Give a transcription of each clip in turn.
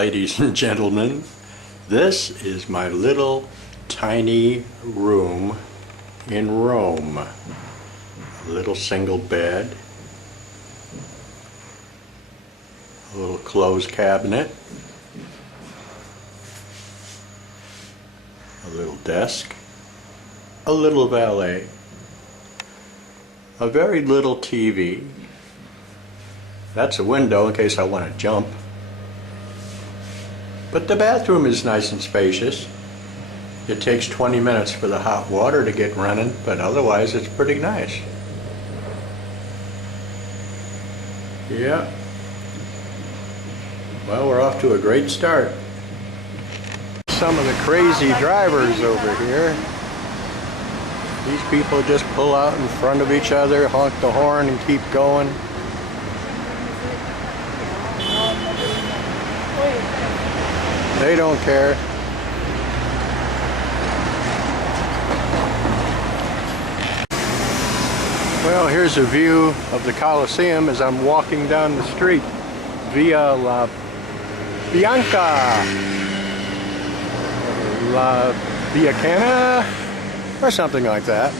ladies and gentlemen. This is my little tiny room in Rome. A little single bed, a little clothes cabinet, a little desk, a little valet, a very little TV. That's a window in case I want to jump. But the bathroom is nice and spacious. It takes 20 minutes for the hot water to get running, but otherwise it's pretty nice. Yeah. Well, we're off to a great start. Some of the crazy drivers over here. These people just pull out in front of each other, honk the horn, and keep going. They don't care. Well, here's a view of the Colosseum as I'm walking down the street. Via La Bianca. La Biacana? Or something like that.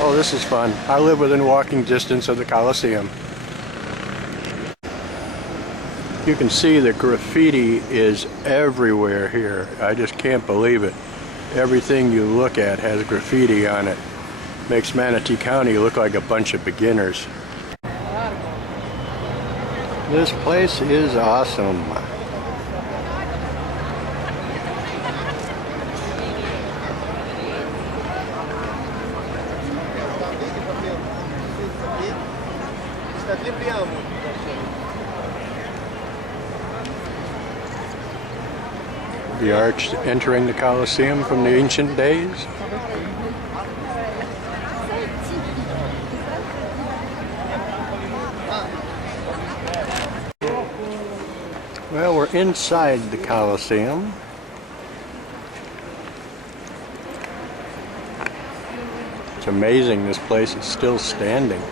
Oh, this is fun. I live within walking distance of the Colosseum. You can see the graffiti is everywhere here. I just can't believe it. Everything you look at has graffiti on it. Makes Manatee County look like a bunch of beginners. This place is awesome. The arch entering the Colosseum from the ancient days. Well, we're inside the Colosseum. It's amazing this place is still standing.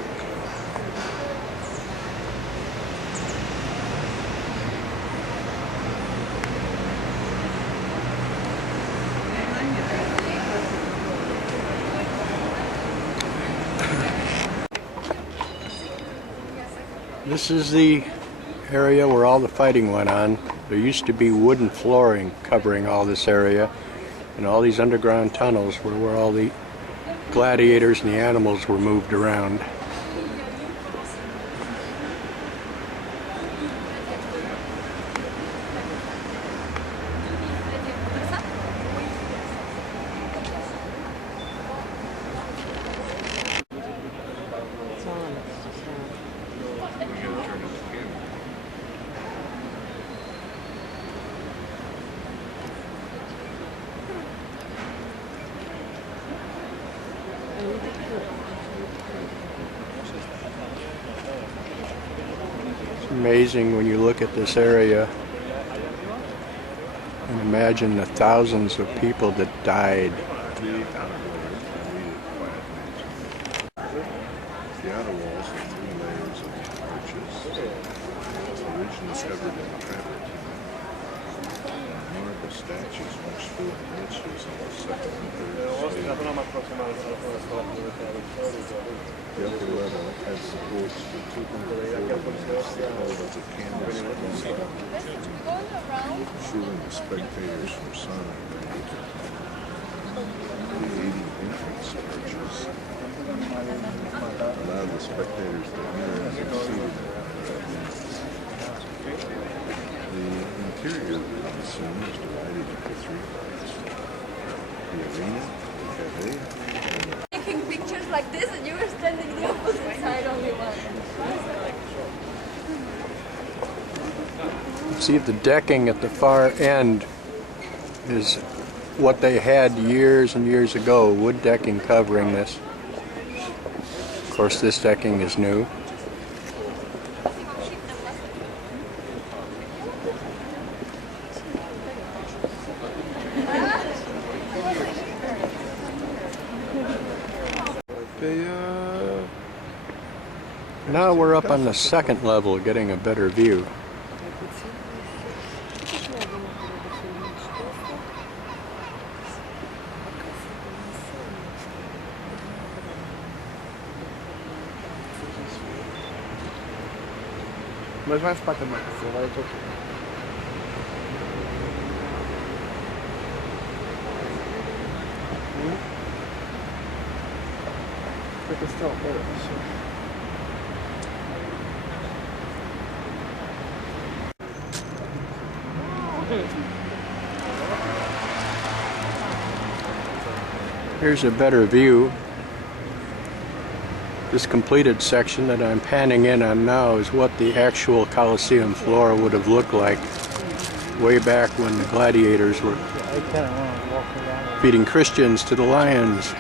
This is the area where all the fighting went on. There used to be wooden flooring covering all this area, and all these underground tunnels were where all the gladiators and the animals were moved around. It's amazing when you look at this area and imagine the thousands of people that died. The outer walls are 3 layers of arches, originally covered in granite. Marble statues which fill the niches on the second and third stage. The upper level has supports for 240 held as a canvas inside, shielding the spectators from sun and rain. The 80 entrance arches allow the spectators to enter as they're seated. The interior of the Colosseum is divided into 3 parts. The arena, the cafe, and the Taking pictures like this and you were standing the opposite side only one. See, the decking at the far end is what they had years and years ago, wood decking covering this. Of course, this decking is new. Now we're up on the second level getting a better view. Mas vai spate mai să vai tot. Cred că stau acolo așa. Here's a better view. This completed section that I'm panning in on now is what the actual Colosseum floor would have looked like way back when the gladiators were feeding Christians to the lions.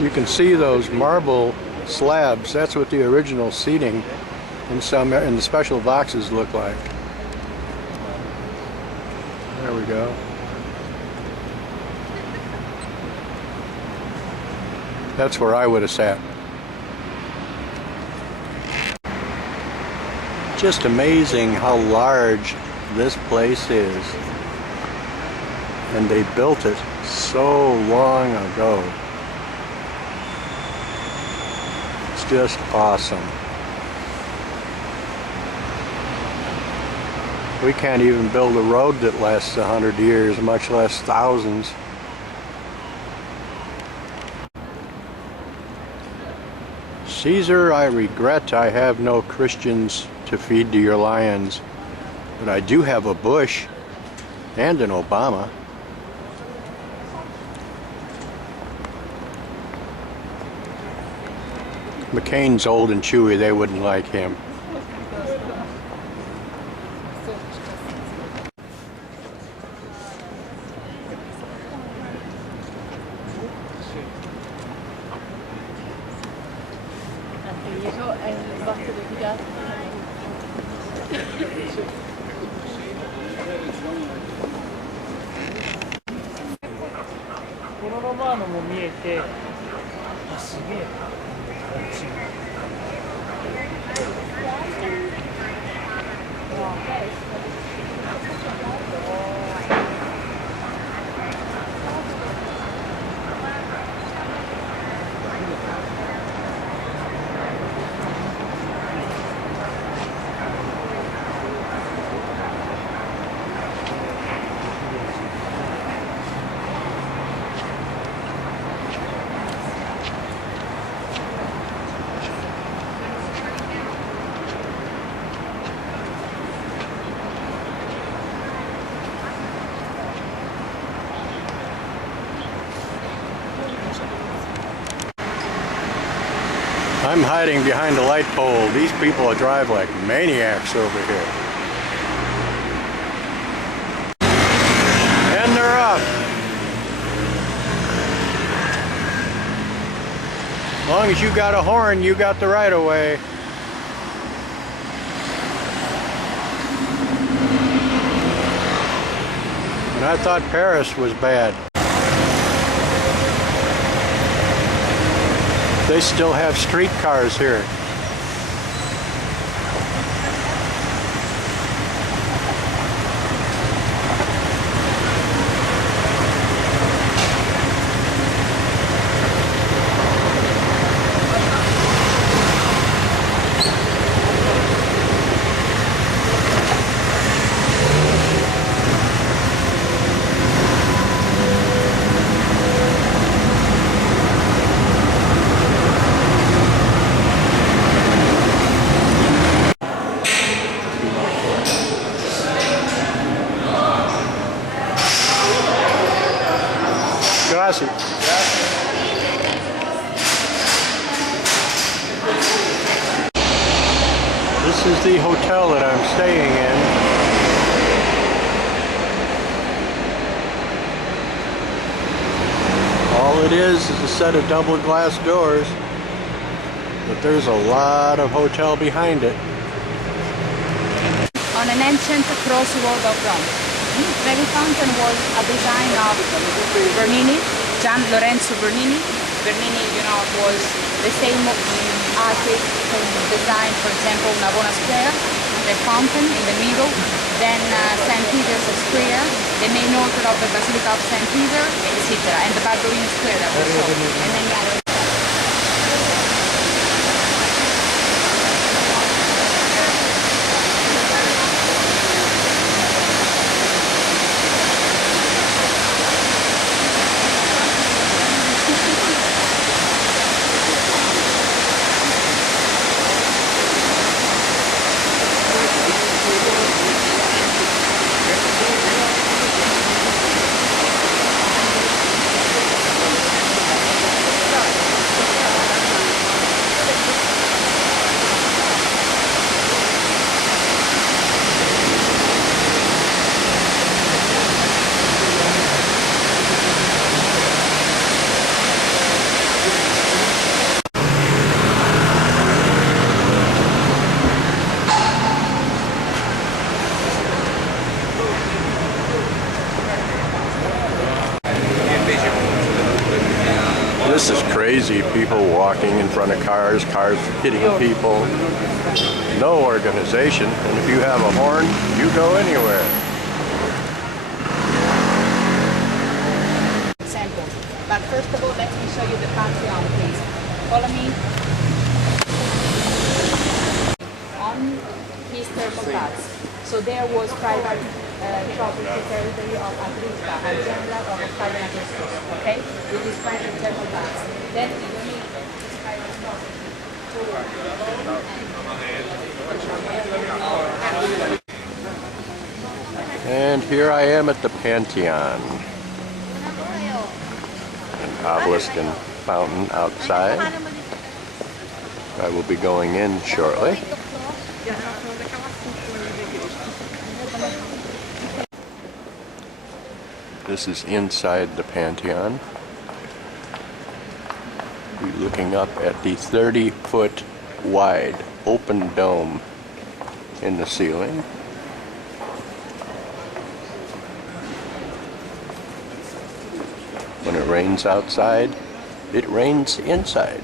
You can see those marble slabs. That's what the original seating in the special boxes look like. There we go. That's where I would have sat. Just amazing how large this place is. And they built it so long ago. It's just awesome. We can't even build a road that lasts 100 years, much less thousands. Caesar, I regret I have no Christians to feed to your lions, but I do have a Bush and an Obama. McCain's old and chewy, they wouldn't like him. I'm hiding behind a light pole. These people drive like maniacs over here. And they're up. As long as you got a horn, you got the right of way. And I thought Paris was bad. They still have streetcars here. Gracias. This is the hotel that I'm staying in. All it is a set of double glass doors, but there's a lot of hotel behind it. On an ancient crossroad of Rome. Trevi Fountain was a design of Bernini, Gian Lorenzo Bernini. Bernini, was the same artist who designed, for example, Navona Square, the fountain in the middle, then St. Peter's Square, the main altar of the Basilica of St. Peter, etc. And the Barberino Square also, and many others. This is crazy. People walking in front of cars, cars hitting people. No organization, and if you have a horn, you go anywhere. Example. But first of all, let me show you the Pantheon, please. Follow me. On his thermal baths. So there was private property territory of Agrippa and general of Octavian Augustus, okay? With his private thermal baths. Then he donated his private property to And here I am at the Pantheon. An obelisk and fountain outside. I will be going in shortly. This is inside the Pantheon. We're looking up at the 30-foot wide open dome in the ceiling. When it rains outside, it rains inside.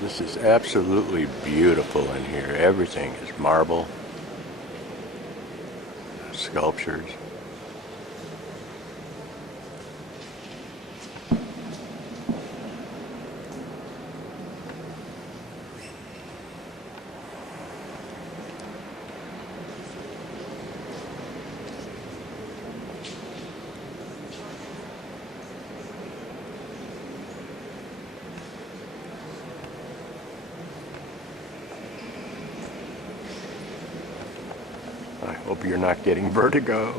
This is absolutely beautiful in here. Everything is marble, sculptures. I hope you're not getting vertigo.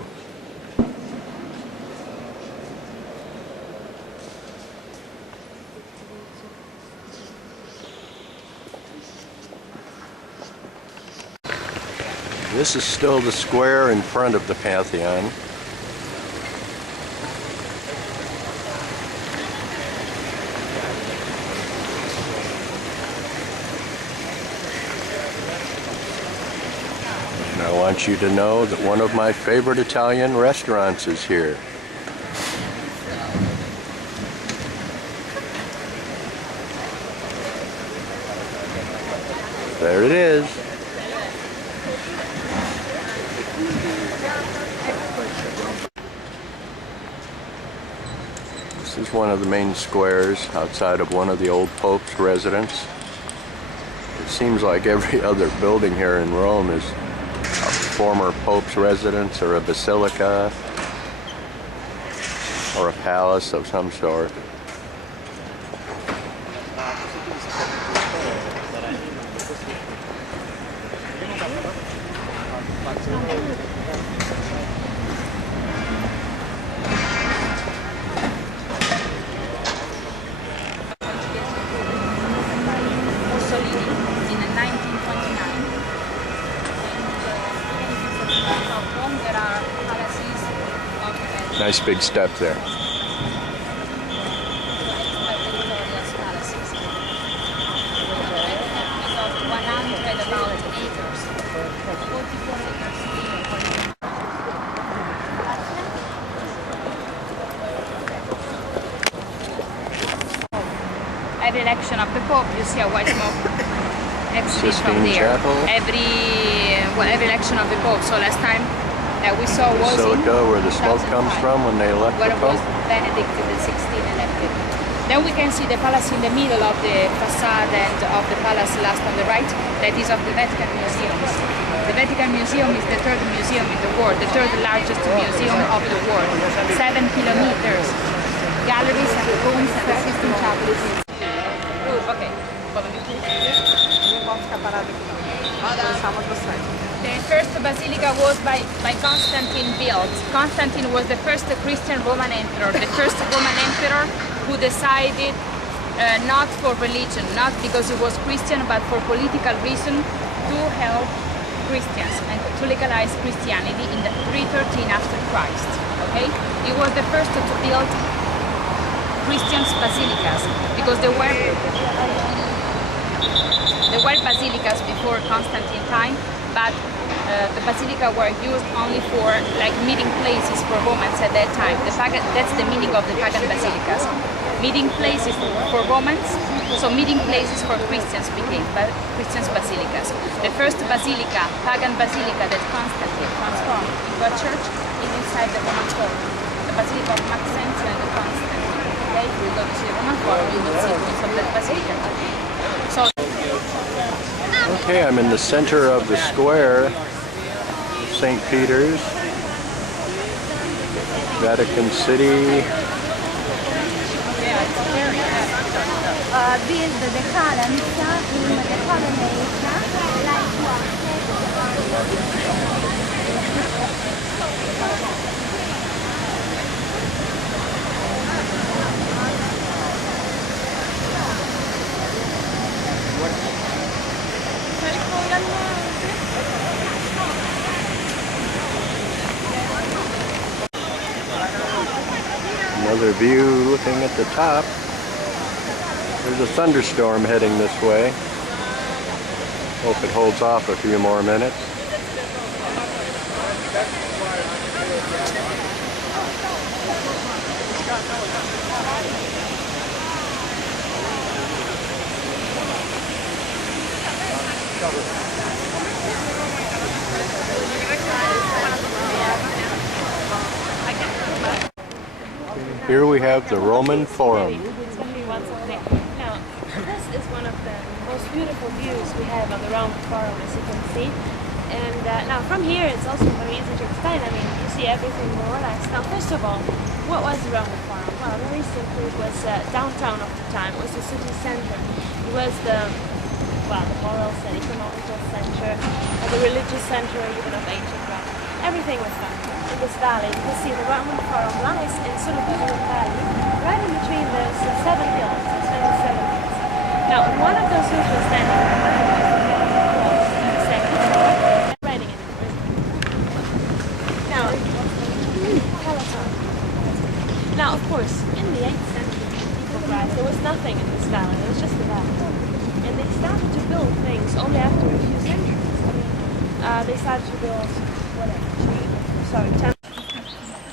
This is still the square in front of the Pantheon. And I want you to know that one of my favorite Italian restaurants is here. There it is. This is one of the main squares outside of one of the old Pope's residence. It seems like every other building here in Rome is a former Pope's residence or a basilica or a palace of some sort. Nice big step there. Every election of the Pope, you see a white smoke exit from Sistine there. Chapel. Every election of the Pope. So last time we saw was Basilica, in where the smoke comes 2005, from when they elect where the it was Pope. Benedict XVI elected. Then we can see the palace in the middle of the facade and of the palace last on the right, that is of the Vatican Museum. The Vatican Museum is the third museum in the world, the third largest museum of the world. 7 kilometers. Galleries and rooms and the Sistine Chapel. Okay. The first basilica was by Constantine built. Constantine was the first Christian Roman emperor, the first Roman emperor who decided not for religion, not because he was Christian, but for political reason to help Christians and to legalize Christianity in the 313 after Christ. Okay, he was the first to build Christians basilicas because there were basilicas before Constantine time, but the basilica were used only for like meeting places for Romans at that time. That's the meaning of the pagan basilicas. Meeting places for Romans, so meeting places for Christians became Christians basilicas. The first basilica, pagan basilica that Constantine transformed into a church is inside the Roman Forum. The Basilica of Maxentius and the Constantine. Okay, we go to the Roman Forum, we will see ruins of that basilica. So. Okay, I'm in the center of the square, St. Peter's, Vatican City. Build the columns in the colonnade Another view looking at the top. There's a thunderstorm heading this way. Hope it holds off a few more minutes. Here we have the Roman Forum. Now, this is one of the most beautiful views we have of the Roman Forum, as you can see. And now from here, it's also very easy to explain. I mean, you see everything more or less. Now, first of all, what was the Roman Forum? Well, very simply, it was downtown of the time. It was the city center. It was the moral and economical center, the religious center even of ancient Rome. Everything was done in this valley. You can see the Roman Forum lies in sort of a little valley, right in between those 7 hills. It's really 7 hills. Now, one of those hills was standing on the second writing in it. Now, Peloton. Now, of course, in the 8th century, there was nothing in this valley. It was just a valley. And they started to build things only after a few centuries. I mean, they started to build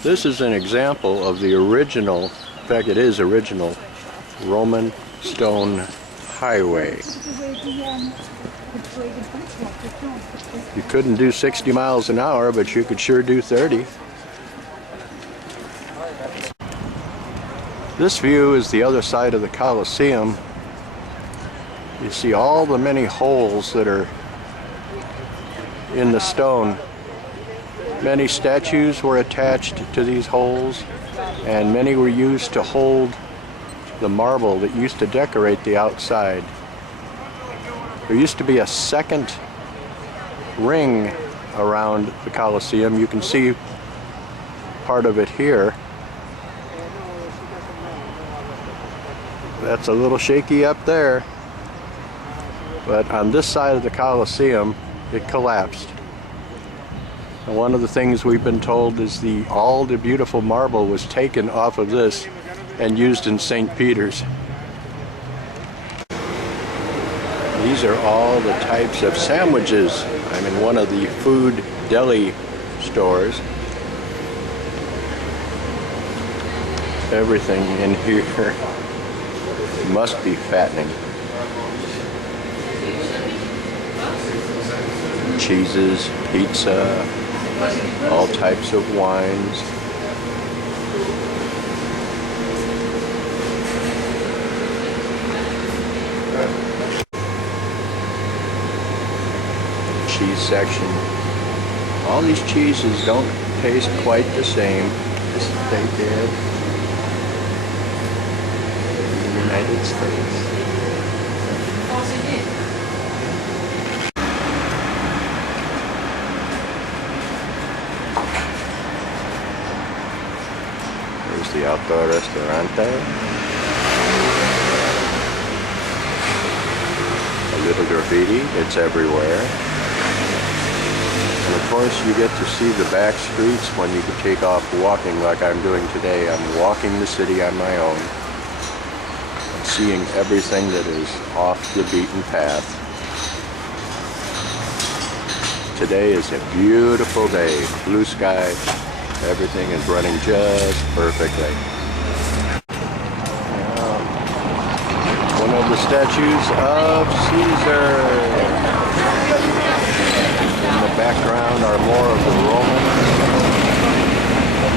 This is an example of the original, in fact it is original, Roman stone highway. You couldn't do 60 miles an hour, but you could sure do 30. This view is the other side of the Colosseum. You see all the many holes that are in the stone. Many statues were attached to these holes, and many were used to hold the marble that used to decorate the outside. There used to be a second ring around the Colosseum. You can see part of it here. That's a little shaky up there, but on this side of the Colosseum it collapsed. And one of the things we've been told is all the beautiful marble was taken off of this and used in St. Peter's. These are all the types of sandwiches. I'm in one of the food deli stores. Everything in here must be fattening. Cheeses, pizza, all types of wines. Cheese section. All these cheeses don't taste quite the same as they did in the United States. There's the outdoor restaurante. A little graffiti, it's everywhere. And of course you get to see the back streets when you can take off walking like I'm doing today. I'm walking the city on my own, seeing everything that is off the beaten path. Today is a beautiful day, blue sky, everything is running just perfectly. One of the statues of Caesar. In the background are more of the Roman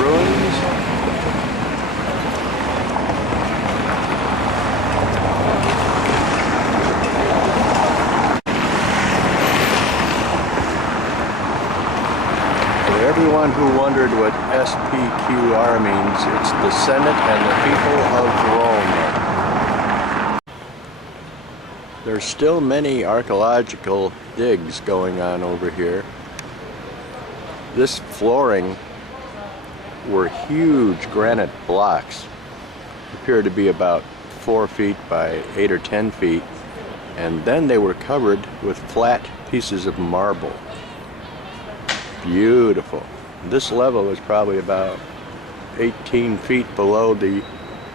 ruins. For everyone who wondered what SPQR means, it's the Senate and the people of Rome. There's still many archaeological digs going on over here. This flooring were huge granite blocks. Appear to be about 4 feet by 8 or 10 feet, and then they were covered with flat pieces of marble. Beautiful. This level is probably about 18 feet below the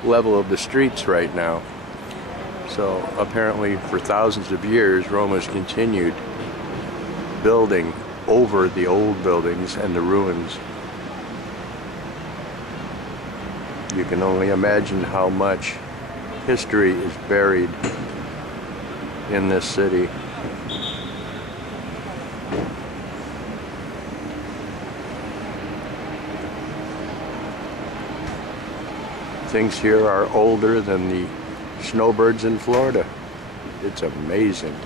level of the streets right now. So apparently for thousands of years Rome has continued building over the old buildings and the ruins. You can only imagine how much history is buried in this city. Things here are older than the snowbirds in Florida. It's amazing.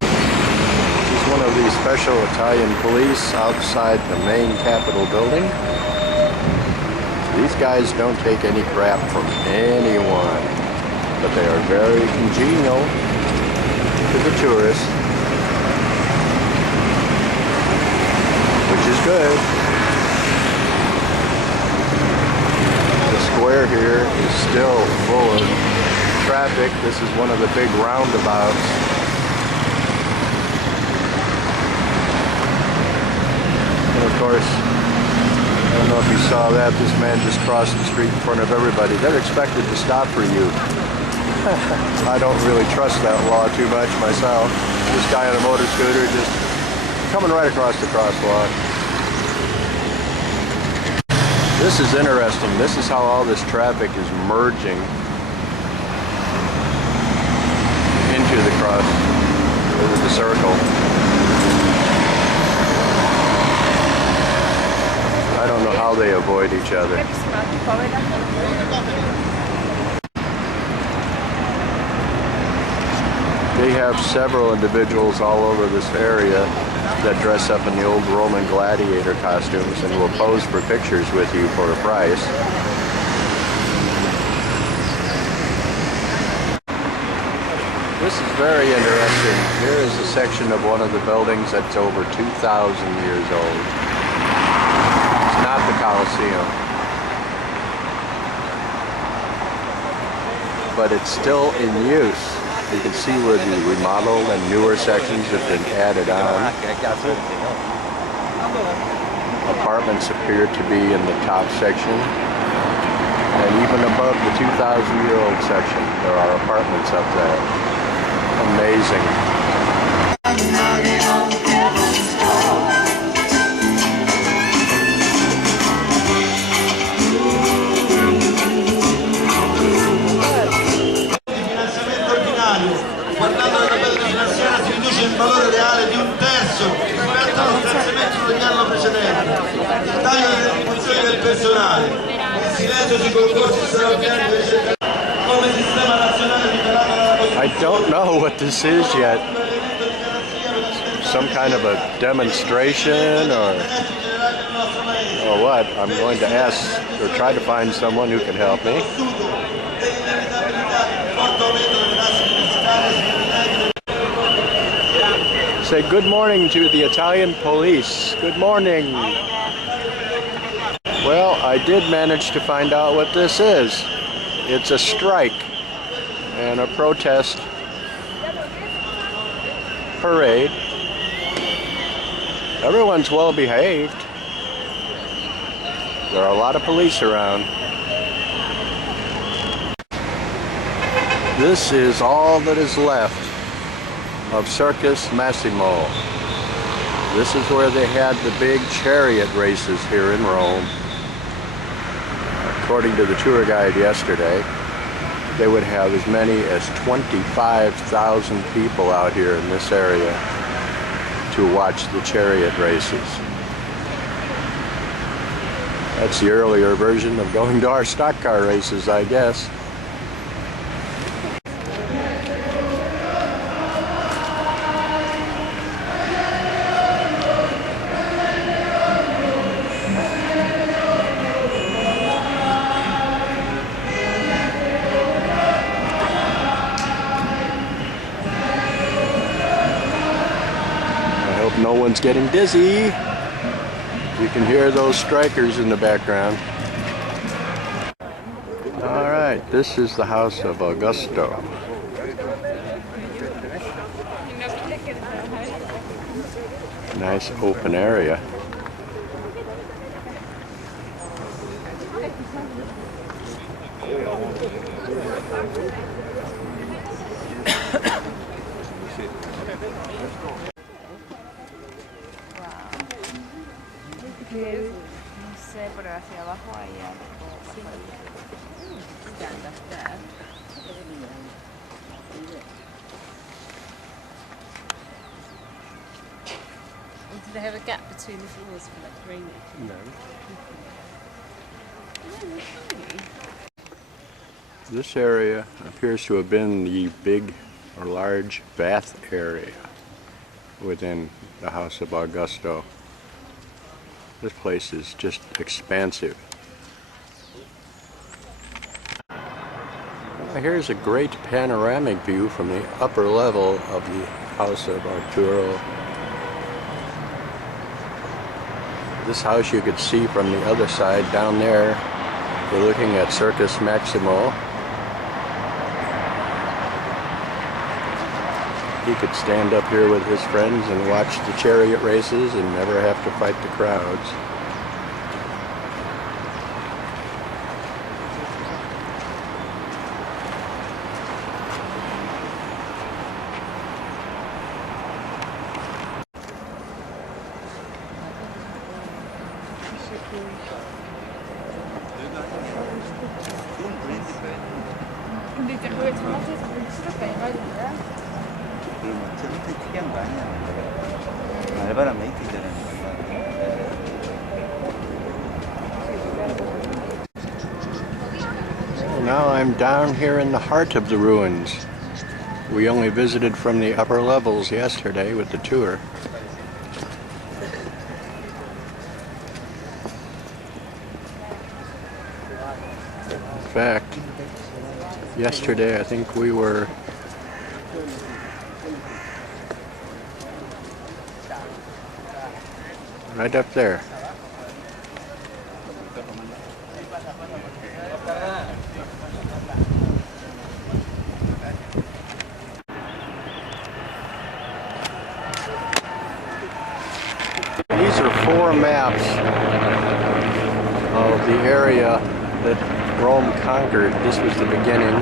This is one of the special Italian police outside the main Capitol building. These guys don't take any crap from anyone, but they are very congenial to the tourists, which is good. The square here is still full of traffic. This is one of the big roundabouts. And of course, I don't know if you saw that, this man just crossed the street in front of everybody. They're expected to stop for you. I don't really trust that law too much myself. This guy on a motor scooter just coming right across the crosswalk. This is interesting. This is how all this traffic is merging into the the circle. I don't know how they avoid each other. They have several individuals all over this area that dress up in the old Roman gladiator costumes and will pose for pictures with you for a price. This is very interesting. Here is a section of one of the buildings that's over 2,000 years old. It's not the Colosseum, but it's still in use. You can see where the remodeled and newer sections have been added on. Apartments appear to be in the top section. And even above the 2,000-year-old section, there are apartments up there. Amazing. Guardando la tabella finanziaria si riduce il valore reale di 1/3 rispetto allo stanziamento dell'anno precedente. Il taglio delle retribuzioni del personale, il silenzio sui concorsi straordinari per ricercatori come sistema nazionale rivelato dalla I don't know what this is yet. Some kind of a demonstration or what? I'm going to ask or try to find someone who can help me. Say good morning to the Italian police. Good morning. Well, I did manage to find out what this is. It's a strike and a protest parade. Everyone's well behaved. There are a lot of police around. This is all that is left of Circus Massimo. This is where they had the big chariot races here in Rome. According to the tour guide yesterday, they would have as many as 25,000 people out here in this area to watch the chariot races. That's the earlier version of going to our stock car races, I guess. No one's getting dizzy. You can hear those strikers in the background. All right, this is the house of Augusto. Nice open area. No sé, pero hacia abajo hay algo. Do they have a gap between the floors for like raining? No. This area appears to have been the big or large bath area within the house of Augusto. This place is just expansive. Here's a great panoramic view from the upper level of the house of Arturo. This house you could see from the other side down there. We're looking at Circus Maximo. He could stand up here with his friends and watch the chariot races and never have to fight the crowds. Now I'm down here in the heart of the ruins. We only visited from the upper levels yesterday with the tour. In fact, yesterday I think we were right up there. 4 maps of the area that Rome conquered. This was the beginning.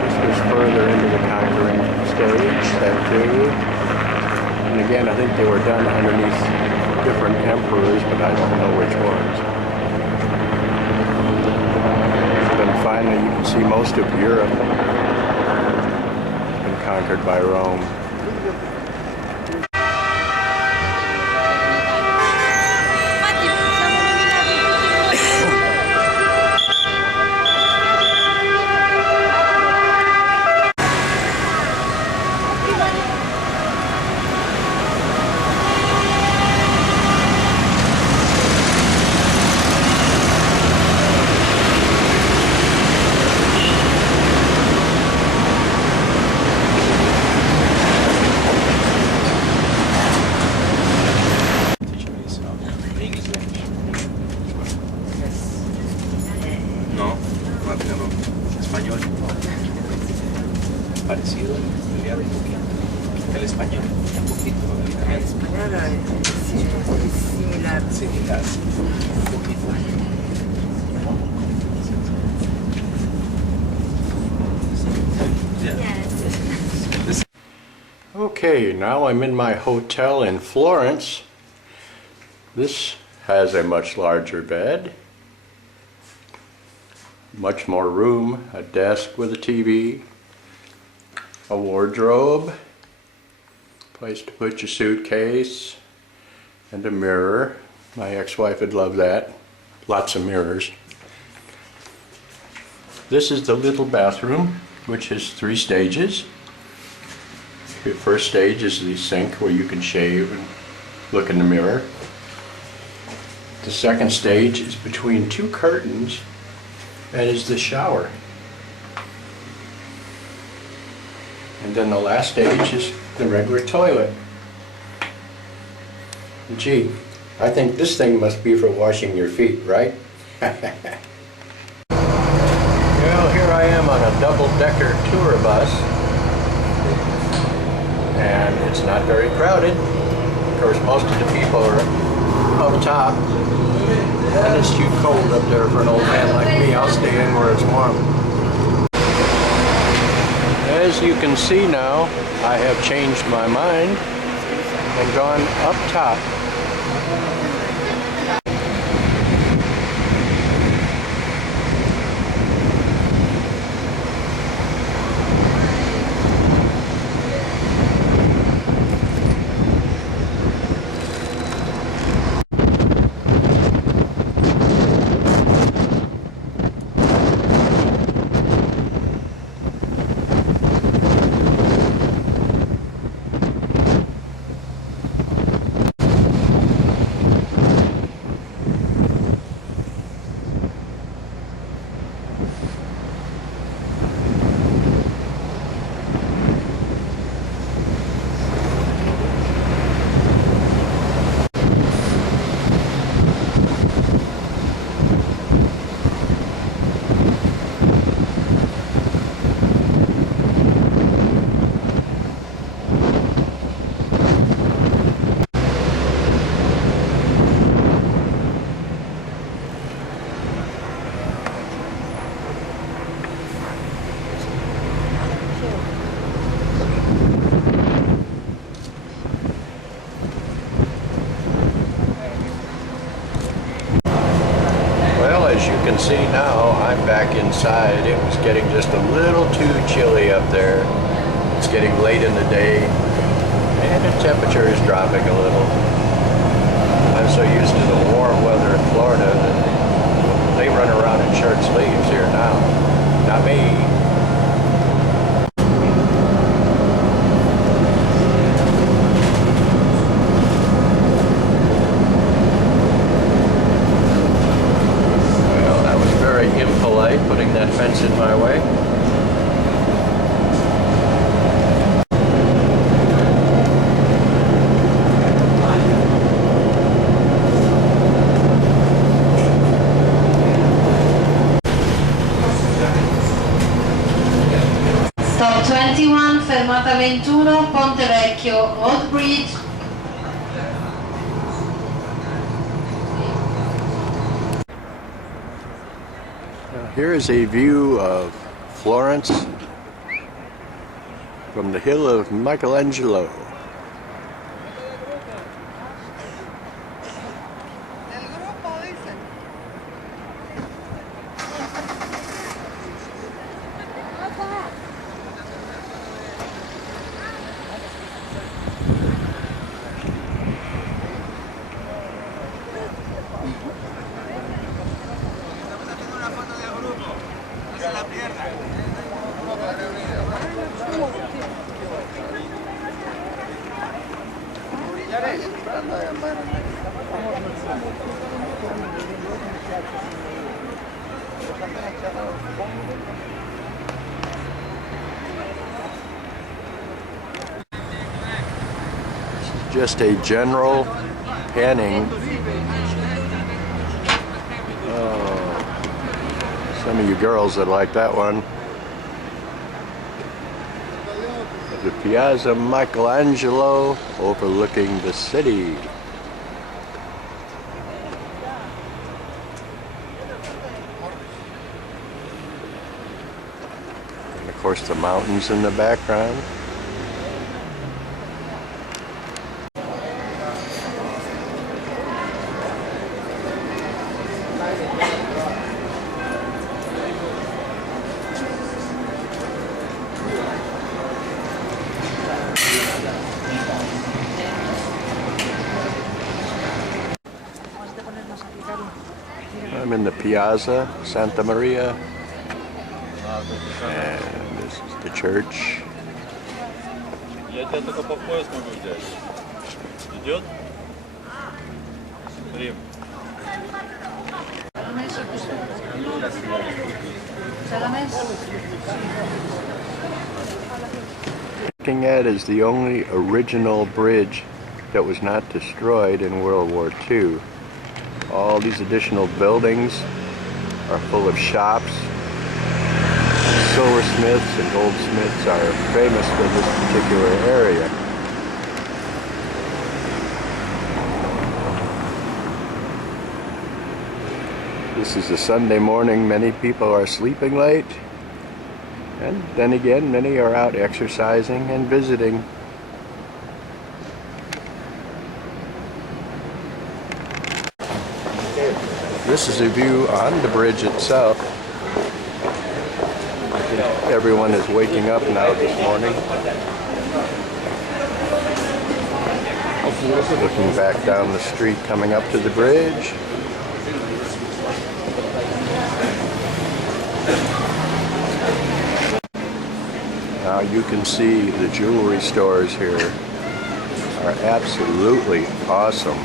This was further into the conquering stage, that too. And again, I think they were done underneath different emperors, but I don't know which ones. Then finally you can see most of Europe been conquered by Rome. No, no, español. Parecido al italiano un poquito. El español, un poquito. El italiano. Similar. Similar, un poquito. Okay, now I'm in my hotel in Florence. This has a much larger bed, much more room, a desk with a TV, a wardrobe, place to put your suitcase, and a mirror. My ex-wife would love that. Lots of mirrors. This is the little bathroom, which has 3 stages. The first stage is the sink where you can shave and look in the mirror. The second stage is between 2 curtains and is the shower. And then the last stage is the regular toilet. Gee, I think this thing must be for washing your feet, right? Well, here I am on a double-decker tour bus. And it's not very crowded. Of course, most of the people are up top. And it's too cold up there for an old man like me. I'll stay in where it's warm. As you can see now, I have changed my mind and gone up top. As you can see now, I'm back inside. It was getting just a little too chilly up there. It's getting late in the day, and the temperature is dropping a little. I'm so used to the warm weather in Florida that they run around in shirt sleeves here now. Not me. Putting that fence in my way. Stop 21, fermata 21, Ponte Vecchio, Road Bridge. Here is a view of Florence from the hill of Michelangelo. Just a general panning. Oh, some of you girls that like that one. The Piazza Michelangelo overlooking the city. And of course the mountains in the background. I'm in the Piazza Santa Maria, and this is the church. Я тебя только по пояс могу взять. Идет? Рим. Looking at is the only original bridge that was not destroyed in World War II. All these additional buildings are full of shops. Silversmiths and goldsmiths are famous for this particular area. This is a Sunday morning. Many people are sleeping late. And then again, many are out exercising and visiting. This is a view on the bridge itself. I think everyone is waking up now this morning. Looking back down the street coming up to the bridge. Now you can see the jewelry stores here are absolutely awesome.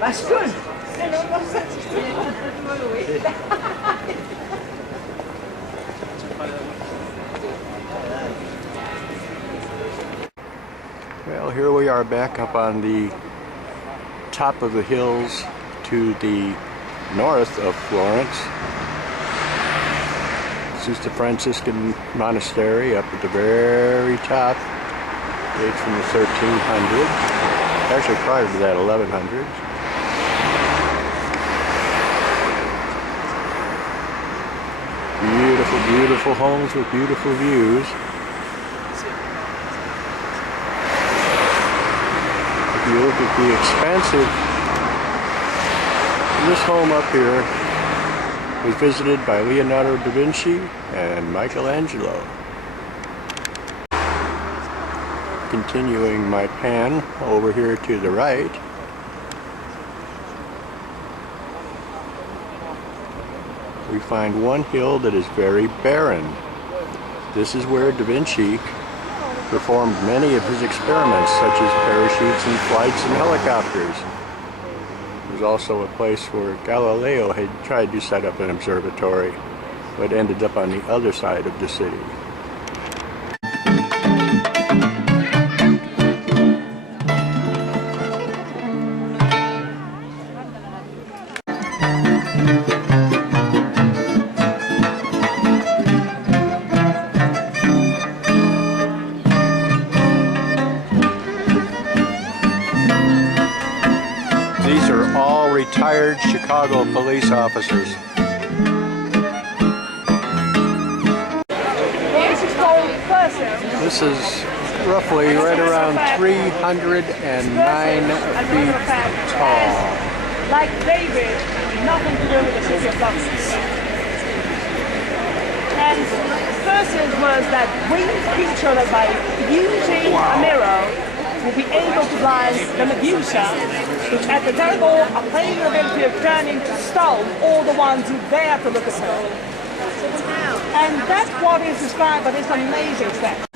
That's good. Well, here we are back up on the top of the hills to the north of Florence. This is the Franciscan monastery up at the very top, dates from the 1300s. Actually prior to that, 1100s. Beautiful, beautiful homes with beautiful views. If you look at the expansive, this home up here was visited by Leonardo da Vinci and Michelangelo. Continuing my pan over here to the right, we find one hill that is very barren. This is where Da Vinci performed many of his experiments, such as parachutes and flights and helicopters. It was also a place where Galileo had tried to set up an observatory, but ended up on the other side of the city. retired Chicago police officers. This is roughly right around 309 feet tall. Like David, nothing to do with the city of London. And Perseus was that winged creature that by using a mirror will be able to blind the Medusa, which had the terrible amazing ability of turning to stone all the ones who dare to look at her. And that's what is described by this amazing statue.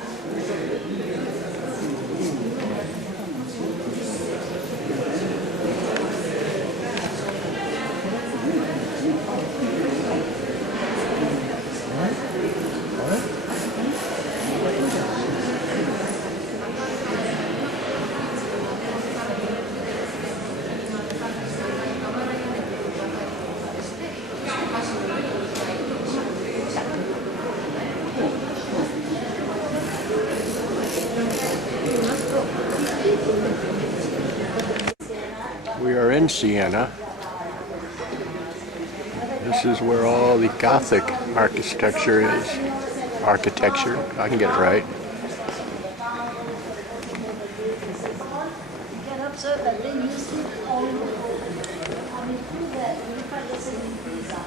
We are in Siena. This is where all the Gothic architecture is. Architecture, I can get it right. You can observe that they used it all over. I mean, through that, you find the same in Pisa.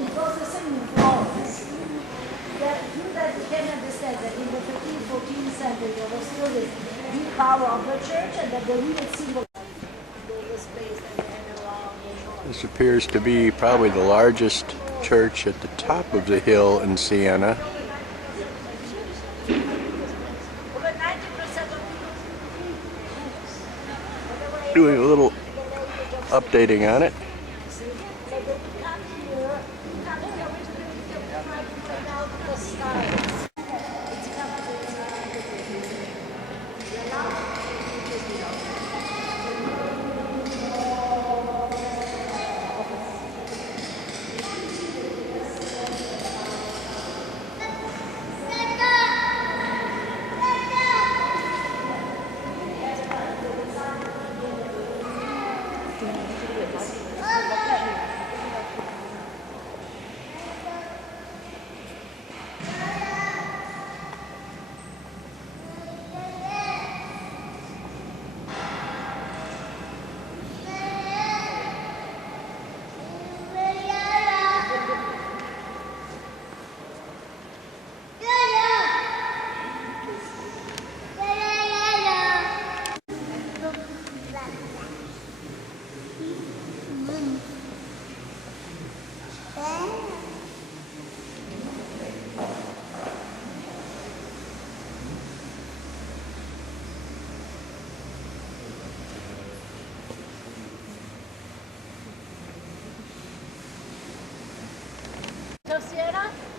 It was the same in Florence. Through that, you can understand that in the 13th, 14th century, there was still this big power of the church, and that the real symbol. This appears to be probably the largest church at the top of the hill in Siena. Doing a little updating on it.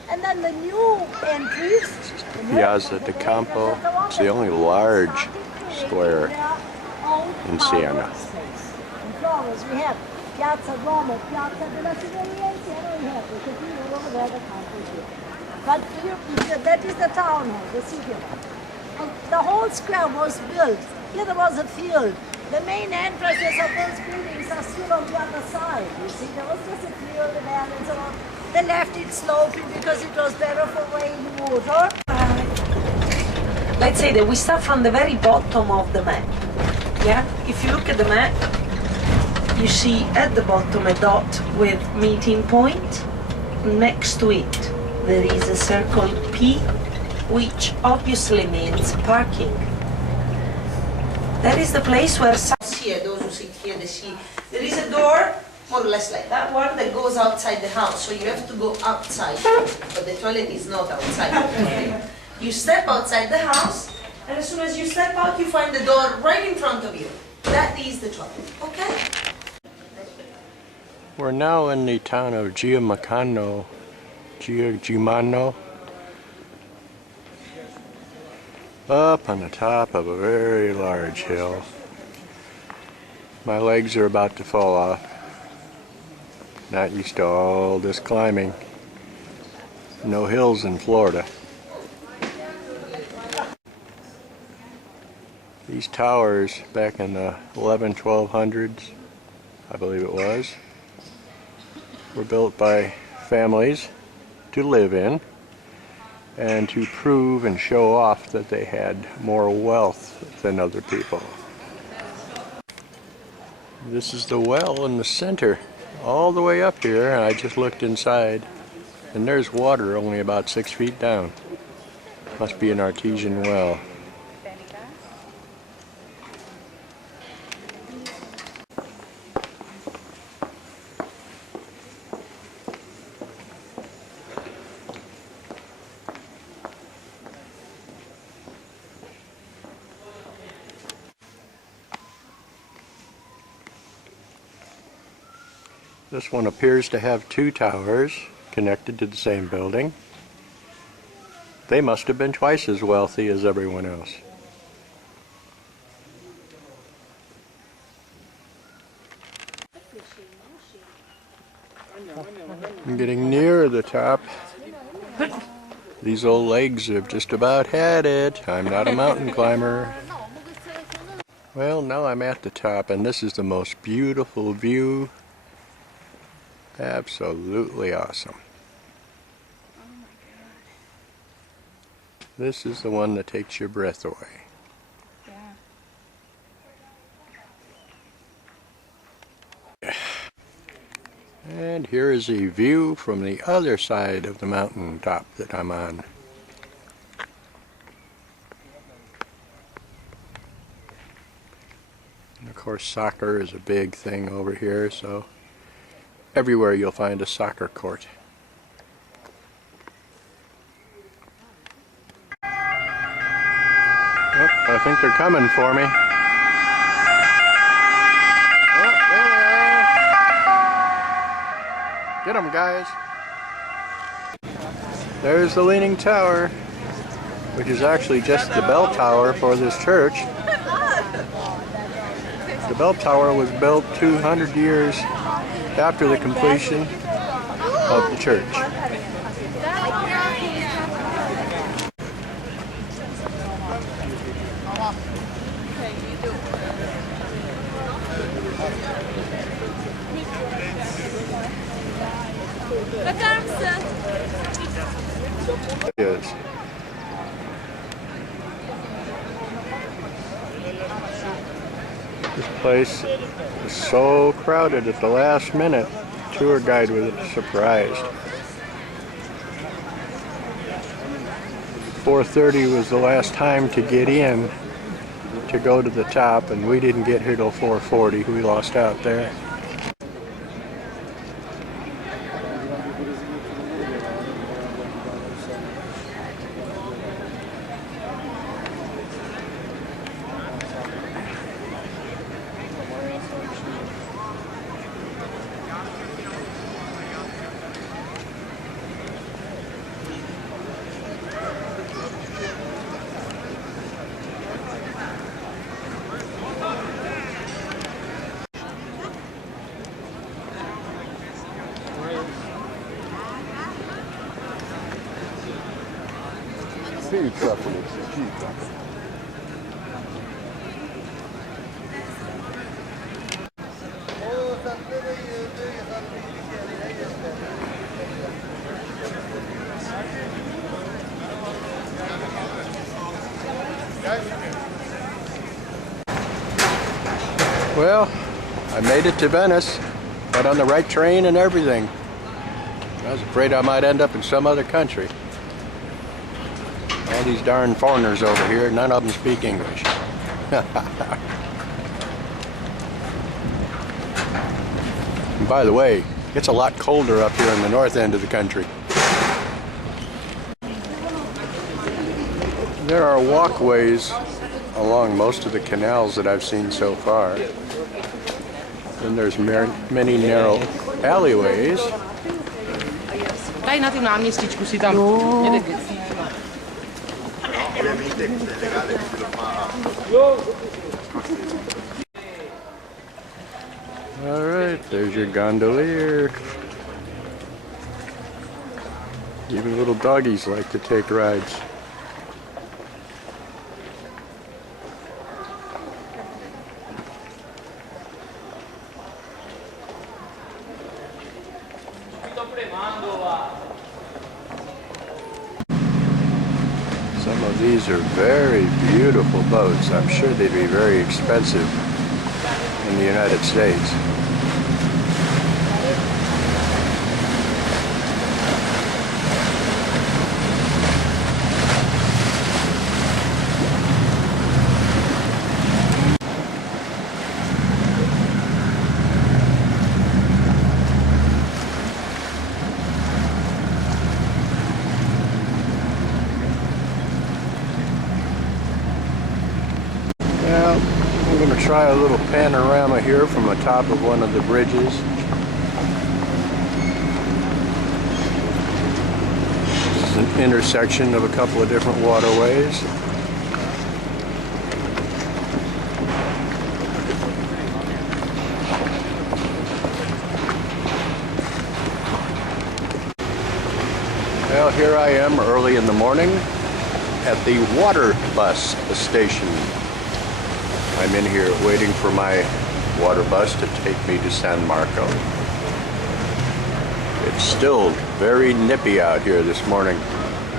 And then the new entries. Piazza di Campo. It's the only large square in Siena. In Florence we have Piazza Duomo, Piazza della Signoria, in Siena we have the cathedral over there, the Campo here. But that is the town hall, the city hall. And the whole square was built. Here there was a field. The main entrances of those buildings are still on the other side. You see, there was just a field there and so on. They left it sloping because it was better for rainwater. Let's say that we start from the very bottom of the map. Yeah? If you look at the map, you see at the bottom a dot with meeting point. Next to it, there is a circle P, which obviously means parking. That is the place where here, those who sit here, they see there is a door, more or less like that one, that goes outside the house. So you have to go outside, but the toilet is not outside. Okay? You step outside the house, and as soon as you step out, you find the door right in front of you. That is the toilet, okay? We're now in the town of Giamano, up on the top of a very large hill. My legs are about to fall off. Not used to all this climbing. No hills in Florida. These towers back in the 1200s, I believe it was, were built by families to live in and to prove and show off that they had more wealth than other people. This is the well in the center, all the way up here, and I just looked inside, and there's water only about 6 feet down. Must be an artesian well. This one appears to have 2 towers connected to the same building. They must have been twice as wealthy as everyone else. I'm getting near the top. These old legs have just about had it. I'm not a mountain climber. Well, now I'm at the top, and this is the most beautiful view. Absolutely awesome. This is the one that takes your breath away. Yeah. And here is a view from the other side of the mountain top that I'm on. And of course, soccer is a big thing over here, so everywhere you'll find a soccer court. Oh, I think they're coming for me. Oh, there they are. Get them, guys. There's the Leaning Tower, which is actually just the bell tower for this church. The bell tower was built 200 years after the completion of the church. Yes. This place is so crowded at the last minute. The tour guide was surprised. 4:30 was the last time to get in to go to the top, and we didn't get here till 4:40. We lost out there. Pizza, pizza. Well, I made it to Venice. Got on the right train and everything. I was afraid I might end up in some other country. All these darn foreigners over here, none of them speak English. And by the way, it's a lot colder up here in the north end of the country. There are walkways along most of the canals that I've seen so far. And there's many narrow alleyways. Daj na tym na miestičku si tam. All right, there's your gondolier. Even little doggies like to take rides. Some of these are very beautiful boats. I'm sure they'd be very expensive in the United States. Well, I'm going to try a little panorama here from the top of one of the bridges. This is an intersection of a couple of different waterways. Well, here I am early in the morning at the water bus station. I'm in here waiting for my water bus to take me to San Marco. It's still very nippy out here this morning.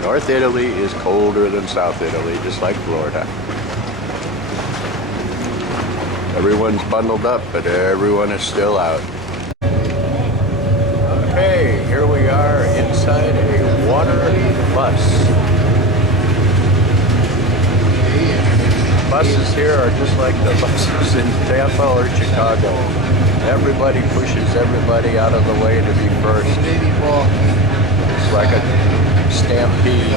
North Italy is colder than South Italy, just like Florida. Everyone's bundled up, but everyone is still out. Okay, here we are inside a water bus. Buses here are just like the buses in Tampa or Chicago. Everybody pushes everybody out of the way to be first. It's like a stampede.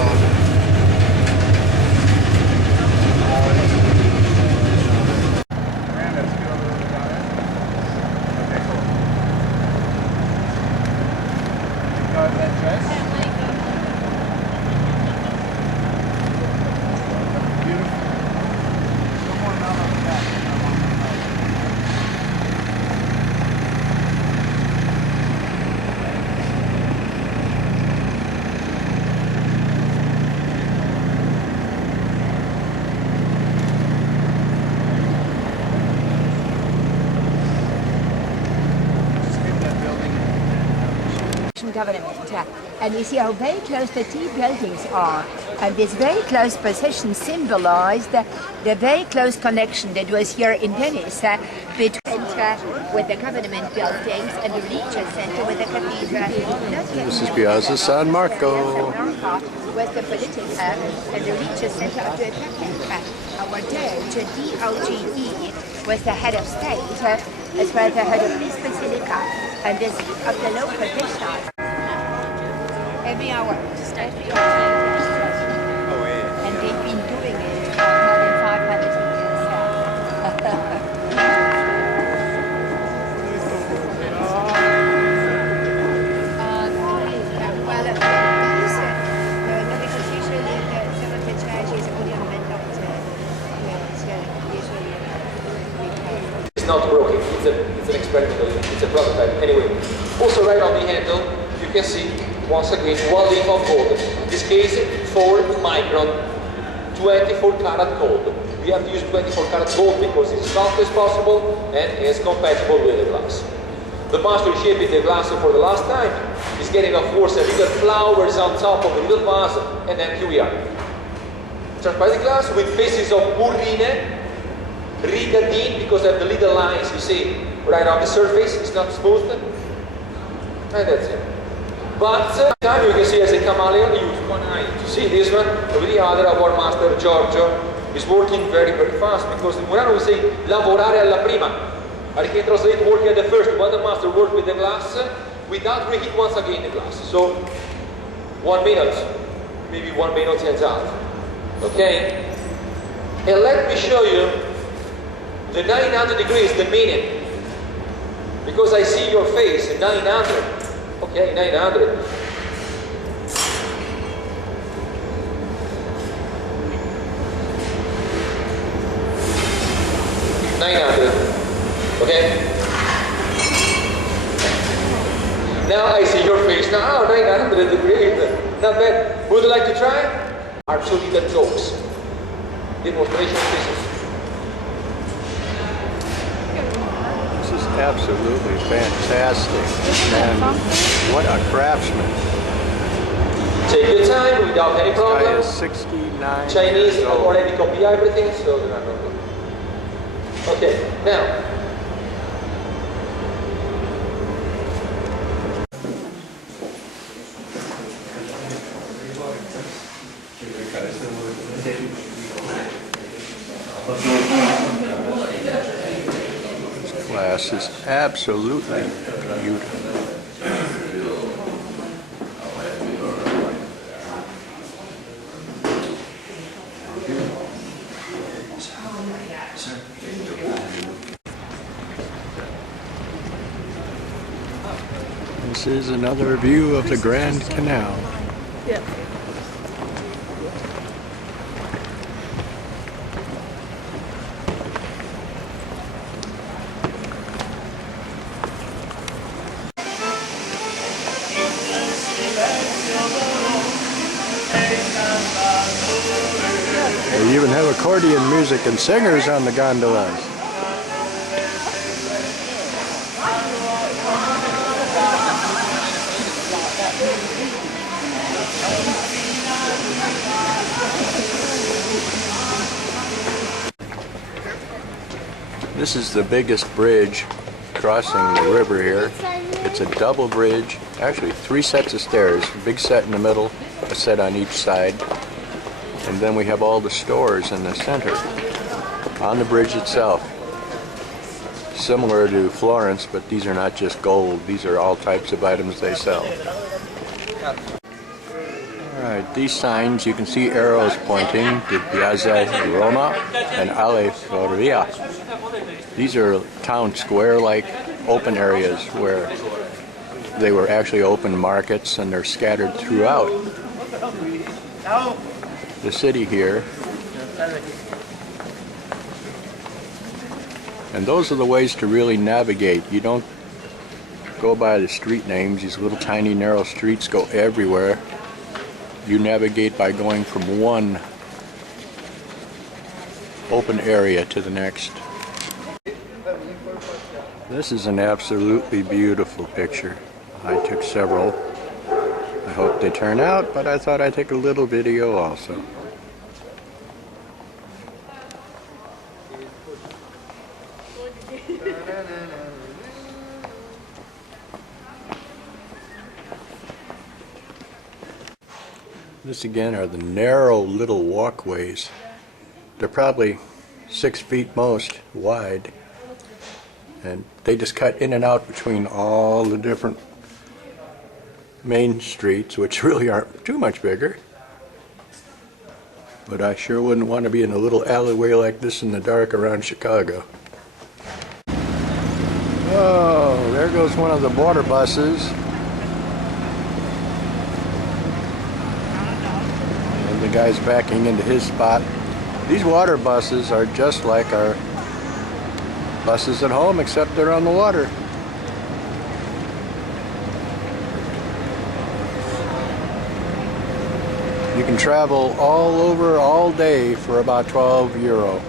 Government, and you see how very close the two buildings are, and this very close position symbolized the very close connection that was here in Venice between with the government buildings and the religious center with the cathedral. This is Piazza San Marco. Was the political and the religious center of the Republic. Our Doge, D-O-G-E, was the head of state, as well as the head of this basilica, and the seat of the local bishop. Every hour. And they've been doing it for more than 500 years. Well, no, because usually some of the churches only on midnight. It's not broken, it's an experimental, it's a prototype. Anyway, also right on the handle, you can see once again, 1 leaf of gold. In this case, 4 micron, 24 karat gold. We have to use 24 karat gold because it's as soft as possible and is compatible with the glass. The master shaping the glass for the last time is getting, of course, a little flowers on top of a little vase, and then here we are. Transparent glass with faces of burrine, rigadine, because of the little lines you see right on the surface. It's not smooth. And that's it. But time you can see as a chameleon, use one eye to see this one. With the other, our master Giorgio is working very, very fast, because in Murano we say lavorare alla prima. I can translate working at the first, when the master worked with the glass without reheat once again the glass. So 1 minute, maybe 1 minute and out. Okay? And let me show you the 900 degrees, the meaning. Because I see your face, 900. Okay, 900. 900. Okay? Now I see your face. Now 900 degrees. Not bad. Would you like to try? Are two little jokes. Demonstration pieces. This is absolutely fantastic. And what a craftsman. Take your time without any This guy problem. is 69 Chinese years old. already copy everything, so they're not going to. Okay, now. This glass is absolutely beautiful. This is another view of the Grand Canal. Yeah. They even have accordion music and singers on the gondolas. This is the biggest bridge crossing the river here. It's a double bridge, actually 3 sets of stairs, a big set in the middle, a set on each side, and then we have all the stores in the center on the bridge itself. Similar to Florence, but these are not just gold, these are all types of items they sell. Alright, these signs, you can see arrows pointing to Piazza Roma and Alle Floria. These are town square-like open areas where they were actually open markets, and they're scattered throughout the city here. And those are the ways to really navigate. You don't go by the street names. These little tiny narrow streets go everywhere. You navigate by going from one open area to the next. This is an absolutely beautiful picture. I took several. I hope they turn out, but I thought I'd take a little video also. This again are the narrow little walkways. They're probably 6 feet most wide, and they just cut in and out between all the different main streets, which really aren't too much bigger. But I sure wouldn't want to be in a little alleyway like this in the dark around Chicago. Oh, there goes one of the border buses. And the guy's backing into his spot. These water buses are just like our buses at home, except they're on the water. You can travel all over all day for about 12 euro,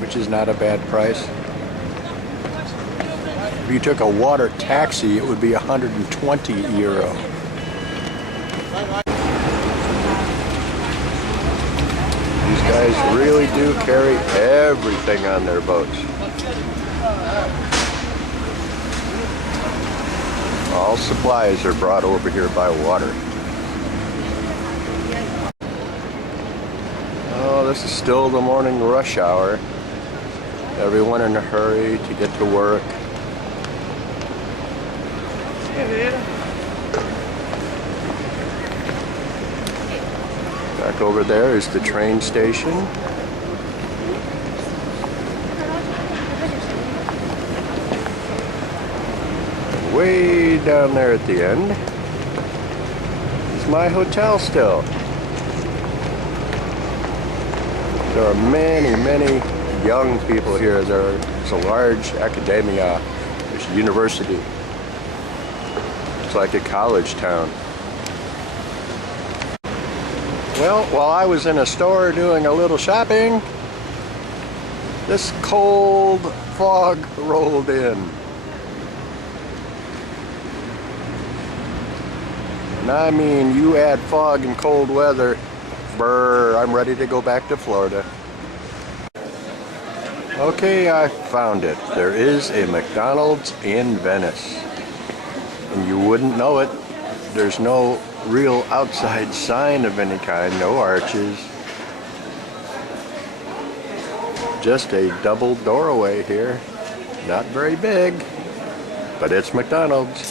which is not a bad price. If you took a water taxi, it would be 120 euro. These guys really do carry everything on their boats. All supplies are brought over here by water. Oh, this is still the morning rush hour. Everyone in a hurry to get to work. Back over there is the train station. Way down there at the end is my hotel still. There are many, many young people here. There's a large academia, there's a university. It's like a college town. Well, while I was in a store doing a little shopping, this cold fog rolled in. And I mean, you add fog and cold weather, brr, I'm ready to go back to Florida. Okay, I found it. There is a McDonald's in Venice. And you wouldn't know it. There's no real outside sign of any kind, no arches. Just a double doorway here. Not very big, but it's McDonald's.